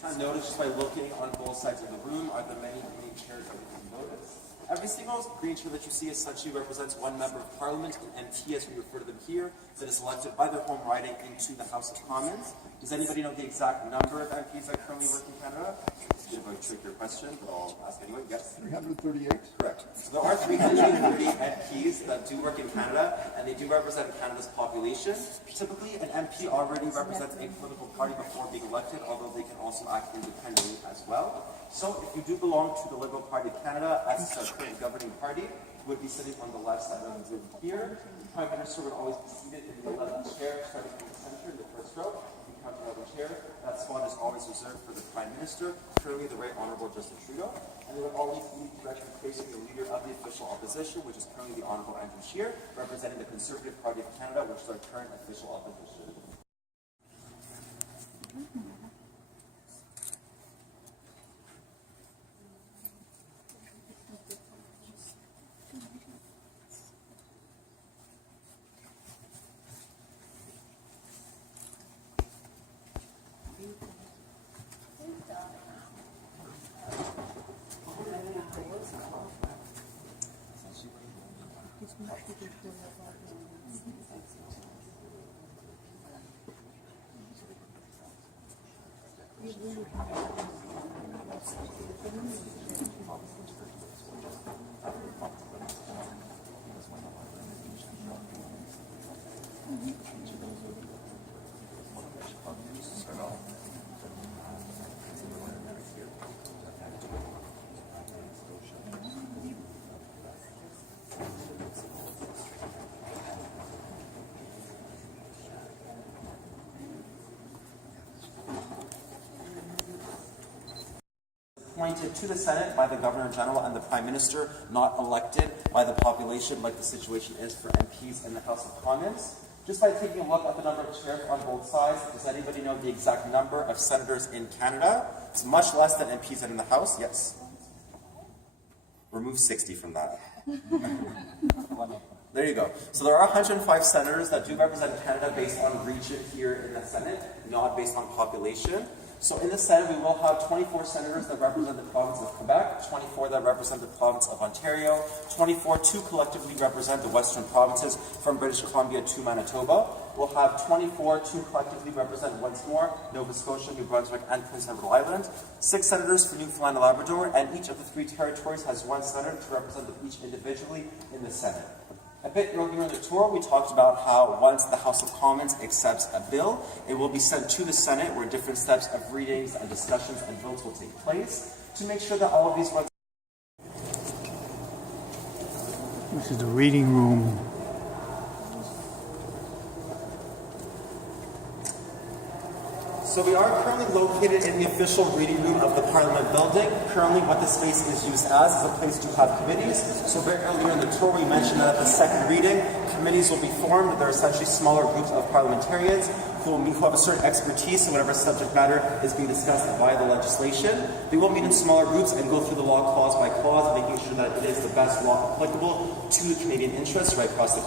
Kind of notice just by looking on both sides of the room are the many green chairs that we can notice. Every single green chair that you see essentially represents one member of Parliament, an MP as we refer to them here, that is elected by their home riding into the House of Commons. Does anybody know the exact number of MPs that currently work in Canada? It's a bit of a trickier question, but I'll ask anyway. Yes? 338? Correct. So there are 330 MPs that do work in Canada, and they do represent Canada's population. Typically, an MP already represents a political party before being elected, although they can also act independently as well. So if you do belong to the Liberal Party of Canada, as the current governing party, you would be sitting on the left side of the room here. The Prime Minister would always be seated in the 11th chair, starting from the center in the first row. If you count another chair, that spot is always reserved for the Prime Minister, currently the Right Honourable Justin Trudeau. And they would always be directly facing the leader of the official opposition, which is currently the Honourable Andrew Scheer, representing the Conservative Party of Canada, which is our current official opposition. Appointed to the Senate by the Governor General and the Prime Minister, not elected by the population like the situation is for MPs in the House of Commons. Just by taking a look at the number of chairs on both sides, does anybody know the exact number of senators in Canada? It's much less than MPs in the House. Yes? Remove 60 from that. There you go. So there are 105 senators that do represent Canada based on region here in the Senate, not based on population. So in the Senate, we will have 24 senators that represent the province of Quebec, 24 that represent the province of Ontario, 24 to collectively represent the western provinces from British Columbia to Manitoba. We'll have 24 to collectively represent once more Nova Scotia, New Brunswick, and Prince Edward Island, 6 senators for Newfoundland and Labrador, and each of the 3 territories has 1 senator to represent them each individually in the Senate. A bit earlier in the tour, we talked about how once the House of Commons accepts a bill, it will be sent to the Senate where different steps of readings and discussions and votes will take place to make sure that all of these ones. This is the reading room. So we are currently located in the official reading room of the Parliament building. Currently what this space is used as is a place to have committees. So very earlier in the tour we mentioned that at the second reading, committees will be formed. They're essentially smaller groups of parliamentarians who have a certain expertise in whatever subject matter is being discussed via the legislation. They will meet in smaller groups and go through the law clause by clause, making sure that it is the best law applicable to the Canadian interests right across the country.